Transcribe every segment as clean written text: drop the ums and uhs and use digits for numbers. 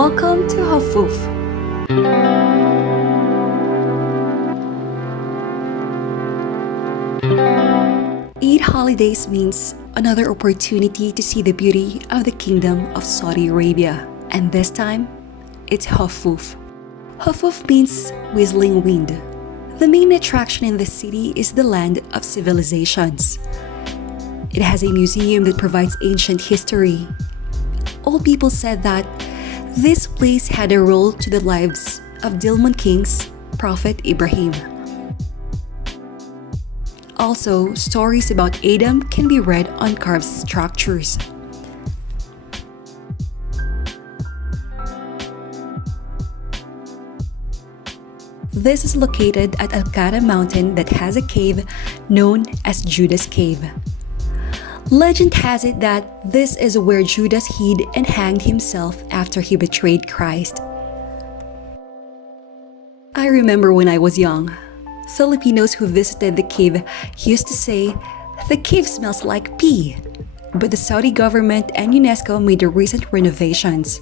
Welcome to Hafuf. Eid holidays means another opportunity to see the beauty of the Kingdom of Saudi Arabia. And this time, it's Hafuf. Hafuf means whistling wind. The main attraction in the city is the land of civilizations. It has a museum that provides ancient history. Old people said that this place had a role to the lives of Dilmun kings, Prophet Ibrahim. Also, stories about Adam can be read on carved structures. This is located at Al-Qara mountain that has a cave known as Judas Cave. Legend has it that this is where Judas hid and hanged himself after he betrayed Christ. I remember when I was young, Filipinos who visited the cave used to say, "The cave smells like pee." But the Saudi government and UNESCO made the recent renovations.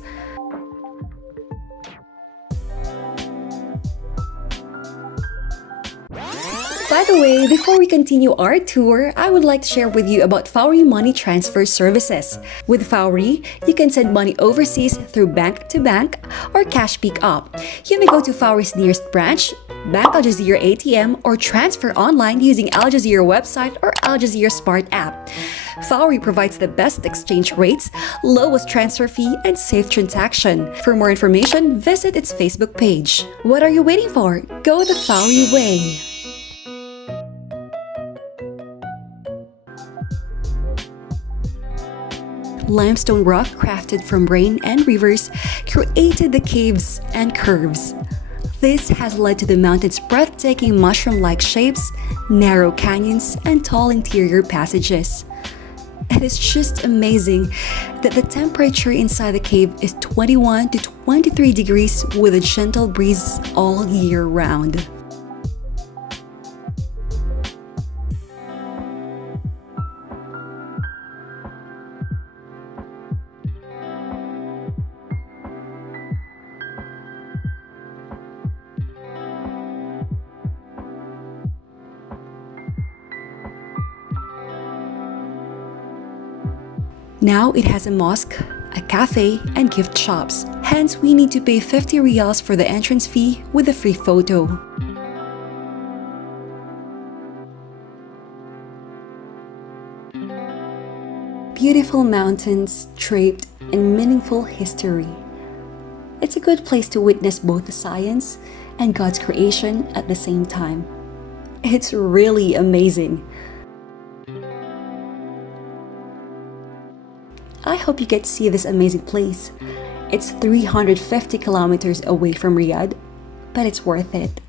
By the way, before we continue our tour, I would like to share with you about Foundry money transfer services. With Foundry, you can send money overseas through bank to bank or cash pick up. You may go to Foundry's nearest branch, Bank Al Jazeera ATM, or transfer online using Al Jazeera website or Al Jazeera Smart app. Foundry provides the best exchange rates, lowest transfer fee, and safe transaction. For more information, visit its Facebook page. What are you waiting for? Go the Foundry way. Limestone rock crafted from rain and rivers created the caves and curves. This has led to the mountain's breathtaking mushroom-like shapes, narrow canyons, and tall interior passages. It is just amazing that the temperature inside the cave is 21 to 23 degrees with a gentle breeze all year round. Now it has a mosque, a cafe, and gift shops. Hence, we need to pay 50 riyals for the entrance fee with a free photo. Beautiful mountains draped in meaningful history. It's a good place to witness both the science and God's creation at the same time. It's really amazing. I hope you get to see this amazing place. It's 350 kilometers away from Riyadh, but it's worth it.